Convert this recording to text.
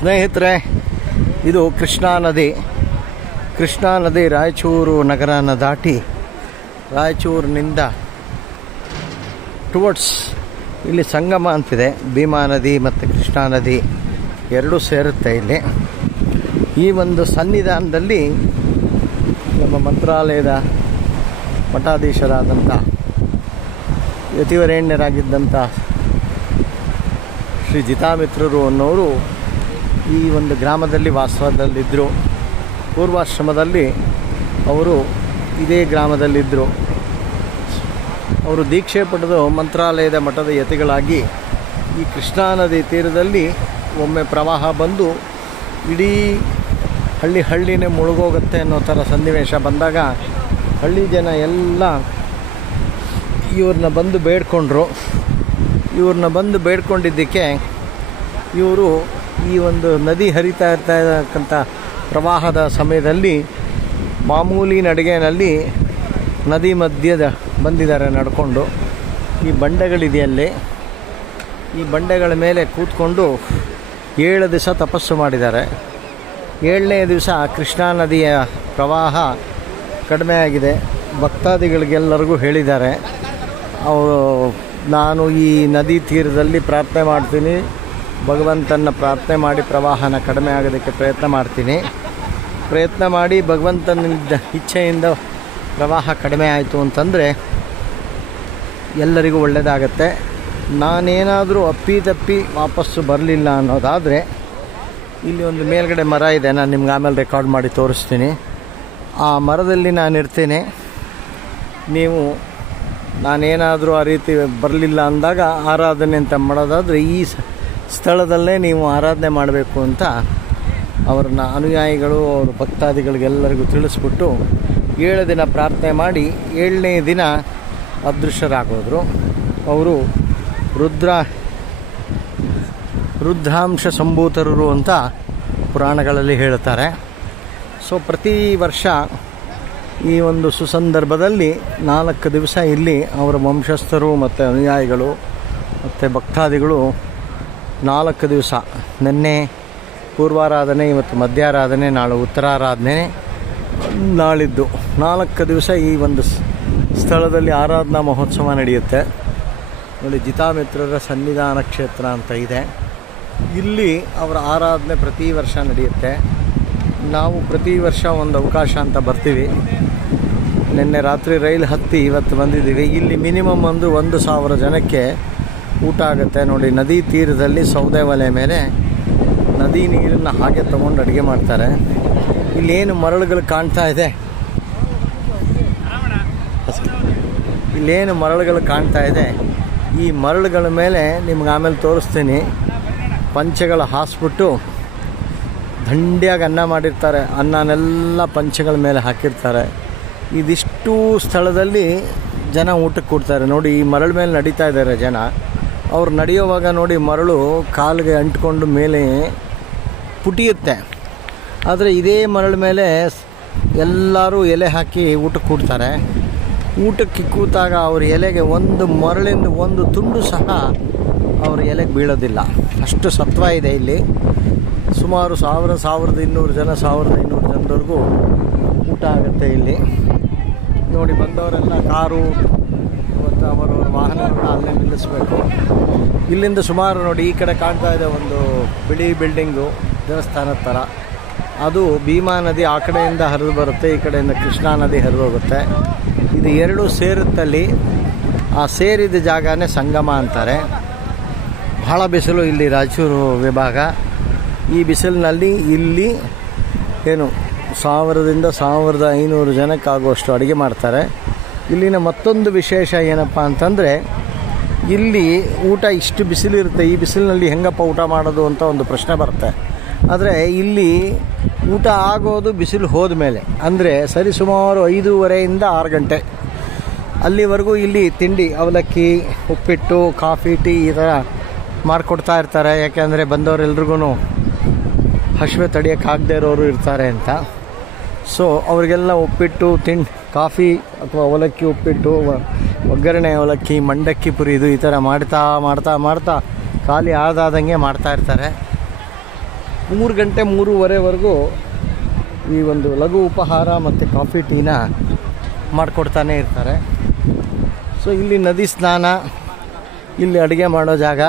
ಸ್ನೇಹಿತರೆ, ಇದು ಕೃಷ್ಣಾ ನದಿ ರಾಯಚೂರು ನಗರನ ದಾಟಿ ರಾಯಚೂರಿನಿಂದ ಟುವರ್ಡ್ಸ್ ಇಲ್ಲಿ ಸಂಗಮ ಅಂತಿದೆ. ಭೀಮಾ ನದಿ ಮತ್ತು ಕೃಷ್ಣಾ ನದಿ ಎರಡೂ ಸೇರುತ್ತೆ ಇಲ್ಲಿ. ಈ ಒಂದು ಸನ್ನಿಧಾನದಲ್ಲಿ ನಮ್ಮ ಮಂತ್ರಾಲಯದ ಮಠಾಧೀಶರಾದಂಥ ಯತಿವರೇಣ್ಯರಾಗಿದ್ದಂಥ ಶ್ರೀ ಜಿತಾಮಿತ್ರರು ಅನ್ನೋರು ಈ ಒಂದು ಗ್ರಾಮದಲ್ಲಿ ವಾಸದಲ್ಲಿದ್ದರು. ಪೂರ್ವಾಶ್ರಮದಲ್ಲಿ ಅವರು ಇದೇ ಗ್ರಾಮದಲ್ಲಿದ್ದರು. ಅವರು ದೀಕ್ಷೆ ಪಡೆದು ಮಂತ್ರಾಲಯದ ಮಠದ ಯತಿಗಳಾಗಿ ಈ ಕೃಷ್ಣಾ ನದಿ ತೀರದಲ್ಲಿ ಒಮ್ಮೆ ಪ್ರವಾಹ ಬಂದು ಇಡೀ ಹಳ್ಳಿನೇ ಮುಳುಗೋಗುತ್ತೆ ಅನ್ನೋ ಥರ ಸನ್ನಿವೇಶ ಬಂದಾಗ ಹಳ್ಳಿ ಜನ ಎಲ್ಲ ಇವ್ರನ್ನ ಬಂದು ಬೇಡ್ಕೊಂಡ್ರು. ಬೇಡ್ಕೊಂಡಿದ್ದಕ್ಕೆ ಇವರು ಈ ಒಂದು ನದಿ ಹರಿತಾ ಇರ್ತಕ್ಕಂಥ ಪ್ರವಾಹದ ಸಮಯದಲ್ಲಿ ಮಾಮೂಲಿ ನಡಿಗೆಯಲ್ಲಿ ನದಿ ಮಧ್ಯದ ಬಂದಿದ್ದಾರೆ ನಡ್ಕೊಂಡು. ಈ ಬಂಡೆಗಳಿದೆಯಲ್ಲೇ, ಈ ಬಂಡೆಗಳ ಮೇಲೆ ಕೂತ್ಕೊಂಡು 7 ದಿವಸ ತಪಸ್ಸು ಮಾಡಿದ್ದಾರೆ. 7ನೇ ದಿವಸ ಕೃಷ್ಣಾ ನದಿಯ ಪ್ರವಾಹ ಕಡಿಮೆ ಆಗಿದೆ. ಭಕ್ತಾದಿಗಳಿಗೆಲ್ಲರಿಗೂ ಹೇಳಿದ್ದಾರೆ, ಅವರು ನಾನು ಈ ನದಿ ತೀರದಲ್ಲಿ ಪ್ರಾರ್ಥನೆ ಮಾಡ್ತೀನಿ, ಭಗವಂತನ ಪ್ರಾರ್ಥನೆ ಮಾಡಿ ಪ್ರವಾಹನ ಕಡಿಮೆ ಆಗೋದಕ್ಕೆ ಪ್ರಯತ್ನ ಮಾಡಿ ಭಗವಂತನ ಇಚ್ಛೆಯಿಂದ ಪ್ರವಾಹ ಕಡಿಮೆ ಆಯಿತು ಅಂತಂದರೆ ಎಲ್ಲರಿಗೂ ಒಳ್ಳೆಯದಾಗತ್ತೆ. ನಾನೇನಾದರೂ ಅಪ್ಪಿತಪ್ಪಿ ವಾಪಸ್ಸು ಬರಲಿಲ್ಲ ಅನ್ನೋದಾದರೆ ಇಲ್ಲಿ ಒಂದು ಮೇಲ್ಗಡೆ ಮರ ಇದೆ, ನಾನು ನಿಮ್ಗೆ ಆಮೇಲೆ ರೆಕಾರ್ಡ್ ಮಾಡಿ ತೋರಿಸ್ತೀನಿ. ಆ ಮರದಲ್ಲಿ ನಾನು ಇರ್ತೇನೆ. ನೀವು ನಾನೇನಾದರೂ ಆ ರೀತಿ ಬರಲಿಲ್ಲ ಅಂದಾಗ ಆರಾಧನೆ ಅಂತ ಮಾಡೋದಾದರೆ ಈ ಸ್ಥಳದಲ್ಲೇ ನೀವು ಆರಾಧನೆ ಮಾಡಬೇಕು ಅಂತ ಅವ್ರನ್ನ ಅನುಯಾಯಿಗಳು ಅವ್ರ ಭಕ್ತಾದಿಗಳಿಗೆಲ್ಲರಿಗೂ ತಿಳಿಸ್ಬಿಟ್ಟು 7 ದಿನ ಪ್ರಾರ್ಥನೆ ಮಾಡಿ 7ನೇ ದಿನ ಅದೃಶ್ಯರಾಗೋದ್ರು. ಅವರು ರುದ್ರಾಂಶ ಸಂಭೂತರು ಅಂತ ಪುರಾಣಗಳಲ್ಲಿ ಹೇಳ್ತಾರೆ. ಸೊ ಪ್ರತಿ ವರ್ಷ ಈ ಒಂದು ಸುಸಂದರ್ಭದಲ್ಲಿ 4 ದಿವಸ ಇಲ್ಲಿ ಅವರ ವಂಶಸ್ಥರು ಮತ್ತು ಅನುಯಾಯಿಗಳು ಮತ್ತು ಭಕ್ತಾದಿಗಳು 4 ದಿವಸ, ನಿನ್ನೆ ಪೂರ್ವಾರಾಧನೆ, ಇವತ್ತು ಮಧ್ಯಾರಾಧನೆ, ನಾಳೆ ಉತ್ತರಾರಾಧನೆ, ನಾಳಿದ್ದು 4 ದಿವಸ ಈ ಒಂದು ಸ್ಥಳದಲ್ಲಿ ಆರಾಧನಾ ಮಹೋತ್ಸವ ನಡೆಯುತ್ತೆ. ನೋಡಿ, ಜಿತಾಮಿತ್ರರ ಸನ್ನಿಧಾನ ಕ್ಷೇತ್ರ ಅಂತ ಇದೆ. ಇಲ್ಲಿ ಅವರ ಆರಾಧನೆ ಪ್ರತಿ ವರ್ಷ ನಡೆಯುತ್ತೆ. ನಾವು ಪ್ರತಿ ವರ್ಷ ಒಂದು ಅವಕಾಶ ಅಂತ ಬರ್ತೀವಿ. ನಿನ್ನೆ ರಾತ್ರಿ ರೈಲು ಹತ್ತಿ ಇವತ್ತು ಬಂದಿದ್ದೀವಿ. ಇಲ್ಲಿ ಮಿನಿಮಮ್ 1,000 ಜನಕ್ಕೆ ಊಟ ಆಗುತ್ತೆ. ನೋಡಿ, ನದಿ ತೀರದಲ್ಲಿ ಸೌದೆ ಒಲೆ ಮೇಲೆ ನದಿ ನೀರನ್ನು ಹಾಗೆ ತೊಗೊಂಡು ಅಡುಗೆ ಮಾಡ್ತಾರೆ. ಇಲ್ಲೇನು ಮರಳುಗಳು ಕಾಣ್ತಾ ಇದೆ, ಈ ಮರಳುಗಳ ಮೇಲೆ ನಿಮ್ಗೆ ಆಮೇಲೆ ತೋರಿಸ್ತೀನಿ. ಪಂಚೆಗಳು ಹಾಸ್ಬಿಟ್ಟು ದಂಡಿಯಾಗಿ ಅನ್ನ ಮಾಡಿರ್ತಾರೆ. ಅನ್ನನೆಲ್ಲ ಪಂಚೆಗಳ ಮೇಲೆ ಹಾಕಿರ್ತಾರೆ. ಇದಿಷ್ಟು ಸ್ಥಳದಲ್ಲಿ ಜನ ಊಟಕ್ಕೆ ಕೊಡ್ತಾರೆ. ನೋಡಿ, ಈ ಮರಳ ಮೇಲೆ ನಡೀತಾ ಇದ್ದಾರೆ ಜನ. ಅವ್ರು ನಡೆಯುವಾಗ ನೋಡಿ, ಮರಳು ಕಾಲಿಗೆ ಅಂಟ್ಕೊಂಡು ಮೇಲೆ ಪುಟಿಯುತ್ತೆ. ಆದರೆ ಇದೇ ಮರಳ ಮೇಲೆ ಎಲ್ಲರೂ ಎಲೆ ಹಾಕಿ ಊಟಕ್ಕೆ ಕೊಡ್ತಾರೆ. ಊಟಕ್ಕೆ ಕೂತಾಗ ಅವ್ರ ಎಲೆಗೆ ಒಂದು ಮರಳಿಂದ ಒಂದು ತುಂಡು ಸಹ ಅವ್ರ ಎಲೆಗೆ ಬೀಳೋದಿಲ್ಲ. ಅಷ್ಟು ಸತ್ವ ಇದೆ ಇಲ್ಲಿ. ಸುಮಾರು 1,200 ಜನ 1,500 ಜನದವರೆಗೂ ಊಟ ಆಗುತ್ತೆ ಇಲ್ಲಿ. ನೋಡಿ, ಬಂದವರೆಲ್ಲ ಕಾರು ಮತ್ತು ಅವರವರ ವಾಹನಗಳನ್ನ ಅಲ್ಲೇ ನಿಲ್ಲಿಸಬೇಕು. ಇಲ್ಲಿಂದ ಸುಮಾರು ನೋಡಿ, ಈ ಕಡೆ ಕಾಣ್ತಾ ಇದೆ ಒಂದು ಬಿಳಿ ಬಿಲ್ಡಿಂಗು, ದೇವಸ್ಥಾನದ ಥರ. ಅದು ಭೀಮಾ ನದಿ ಆ ಕಡೆಯಿಂದ ಹರಿದು ಬರುತ್ತೆ, ಈ ಕಡೆಯಿಂದ ಕೃಷ್ಣಾ ನದಿ ಹರಿದು ಹೋಗುತ್ತೆ. ಇದು 2 ಸೇರುತ್ತಲ್ಲಿ. ಆ ಸೇರಿದ ಜಾಗನೇ ಸಂಗಮ ಅಂತಾರೆ. ಬಹಳ ಬಿಸಿಲು ಇಲ್ಲಿ ರಾಯಚೂರು ವಿಭಾಗ. ಈ ಬಿಸಿಲಿನಲ್ಲಿ ಇಲ್ಲಿ 1,000ದಿಂದ 1,500 ಜನಕ್ಕಾಗುವಷ್ಟು ಅಡುಗೆ ಮಾಡ್ತಾರೆ. ಇಲ್ಲಿನ ಮತ್ತೊಂದು ವಿಶೇಷ ಏನಪ್ಪ ಅಂತಂದರೆ, ಇಲ್ಲಿ ಊಟ ಇಷ್ಟು ಬಿಸಿಲಿರುತ್ತೆ. ಈ ಬಿಸಿಲಿನಲ್ಲಿ ಹೆಂಗಪ್ಪ ಊಟ ಮಾಡೋದು ಅಂತ ಒಂದು ಪ್ರಶ್ನೆ ಬರುತ್ತೆ. ಆದರೆ ಇಲ್ಲಿ ಊಟ ಆಗೋದು ಬಿಸಿಲು ಹೋದ ಮೇಲೆ, ಅಂದರೆ ಸರಿಸುಮಾರು 5:30ಯಿಂದ 6 ಗಂಟೆ ಅಲ್ಲಿವರೆಗೂ ಇಲ್ಲಿ ತಿಂಡಿ, ಅವಲಕ್ಕಿ, ಉಪ್ಪಿಟ್ಟು, ಕಾಫಿ, ಟೀ ಈ ಥರ ಮಾಡಿಕೊಡ್ತಾ ಇರ್ತಾರೆ. ಯಾಕೆಂದರೆ ಬಂದವರೆಲ್ರಿಗೂ ಹಸಿವೆ ತಡೆಯೋಕ್ಕಾಗದೇ ಇರೋರು ಇರ್ತಾರೆ ಅಂತ. ಸೊ ಅವರಿಗೆಲ್ಲ ಉಪ್ಪಿಟ್ಟು, ಕಾಫಿ ಅಥವಾ ಅವಲಕ್ಕಿ, ಉಪ್ಪಿಟ್ಟು, ಒಗ್ಗರಣೆ ಅವಲಕ್ಕಿ, ಮಂಡಕ್ಕಿ ಪುರಿ, ಈ ಥರ ಮಾಡ್ತಾ ಖಾಲಿ ಆದಾದಂಗೆ ಮಾಡ್ತಾ ಇರ್ತಾರೆ. 3 ಗಂಟೆ 3:30ವರೆಗೂ ಈ ಒಂದು ಲಘು ಉಪಹಾರ ಮತ್ತು ಕಾಫಿ ಟೀನ ಮಾಡಿಕೊಡ್ತಾನೆ ಇರ್ತಾರೆ. ಸೊ ಇಲ್ಲಿ ನದಿ ಸ್ನಾನ, ಇಲ್ಲಿ ಅಡುಗೆ ಮಾಡೋ ಜಾಗ,